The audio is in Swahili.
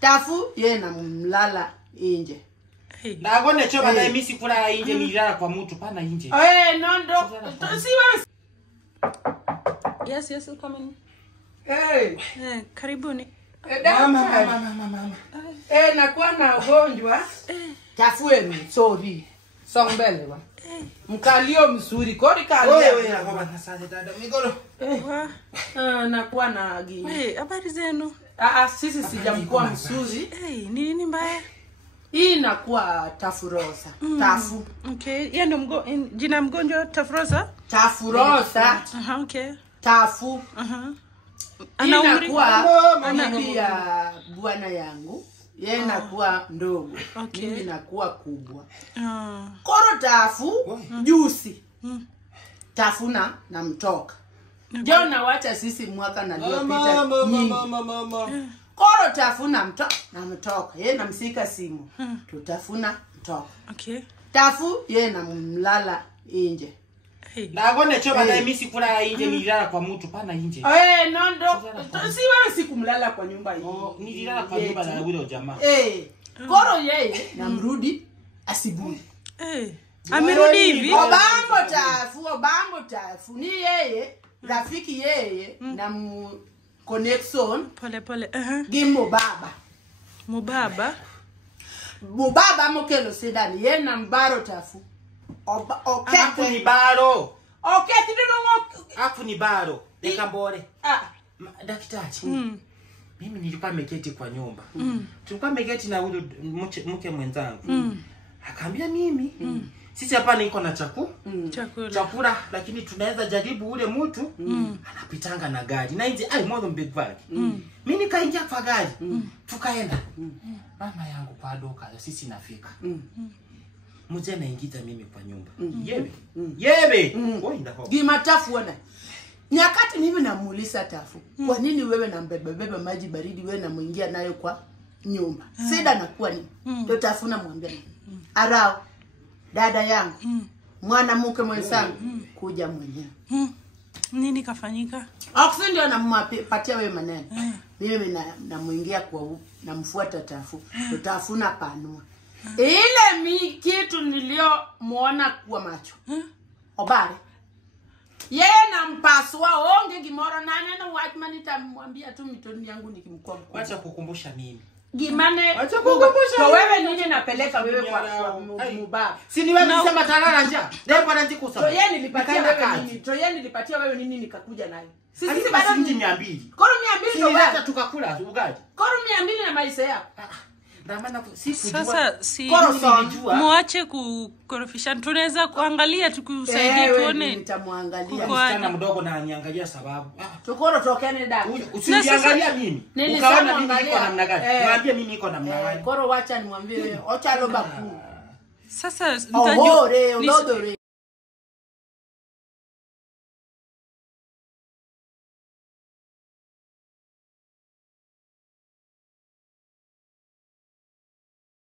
Tafu ye na mlala inje. Na gone choba na mimi sikula inje nilala kwa mtu pana inje. No ndo. Si wewe. Yes, come in. Karibuni. Mama. Nakuwa na ugonjwa. Tafueni, sorry. Songbele wa. Mkalio mzuri, kodi kalio. Wewe na baba na sasa dada migolo. Nakuwa na gini. Habari zenu? Sisi sijamkuwa mzuri. Nini mbaya? Hii inakuwa tafurosa. Tafu. Okay. Yeye ndo jina mgonjwa tafurosa? Tafurosa. Okay. Tafu. Ana umri ya bwana yangu. Yeye nakuwa ndogo. Mimi nakuwa kubwa. Koro tafu jusi. Tafuna na mtoka. Jeo na wacha sisi mwaka na liopita nyingi. Koro tafuna mtoka. Yeye namsika simu. Tutafuna mtoka. Okay. Tafu yeye na mlala inje. Na gone choba na mimi sikula inje nilala kwa mtu pana inje. No ndo. Si wewe sikumlala kwa nyumba hii. Nililala kwa nyumba na yule jamaa. Koro yeye na mrudi asubuhi. Amerudi hivi? Obambo tafu. Ni yeye, rafiki yeye na connection. Pole. Gimo baba. Mubaba mokelo sedani yeye na mbaro tafu. Aku ni baro. Aku ni baro. Dekambore. Daktari. Mimi nilikuwa nimeketi kwa nyumba. Tulikuwa nimeketi na huyo mke mwenzangu. Akaambia mimi, sisi hapa niko na chakula lakini tunaweza jaribu ule mtu anapitanga na gari. Na inje more big bag. Mimi nikaingia kwa gari. Tukaenda. Mama yangu kwa doka sisi nafika. Mzee anaingiza mimi kwa nyumba. Yebe. Ngoinda hapo. Gimatafu wana. Nyakati mimi namuuliza tafu. Kwa nini wewe na mbeba maji baridi wewe na muingia nayo kwa nyumba? Sida nakuwa ni. Ndio tafuna mwambia. Arao. Dada yangu. Mwanamke mwenzangu kuja mwenyewe. Nini kafanyika? Oxen ndio nampatia wewe maneno. Mimi namuingia kwa namfuata tafu. Tutafuna panua. Ile kitu nilio muona kwa macho. Obare. Yeye na mpaswa onge gimoro na neno watchman nitamwambia tu mitoni yangu nikimkoa mkoa. Acha kukumbusha mimi. Gimane. Acha kukumbusha wewe nini napeleka wewe kwa mubaba. Si ni wewe unasema talala nja. Ndio kwa nje kusema. Toyeni nilipatia wewe nini? Toyeni nilipatia wewe nini nikakuja nayo. Sisi bado ni 200. Koro 200 ndo hata tukakula ugali. Koro 200 na maisha yako. Sasa muache kukorofishana. Tunaweza kuangalia tukusaidia tuone. Nitamwangalia. Msichana mdogo na aniangalia sababu. Tukoro tokeni dada. Usiangalia mimi. Ukaona mimi niko namna gani? Mwambie mimi niko namna gani. Koro wacha nimwambie. Ocha loba ku. Sasa nitajua.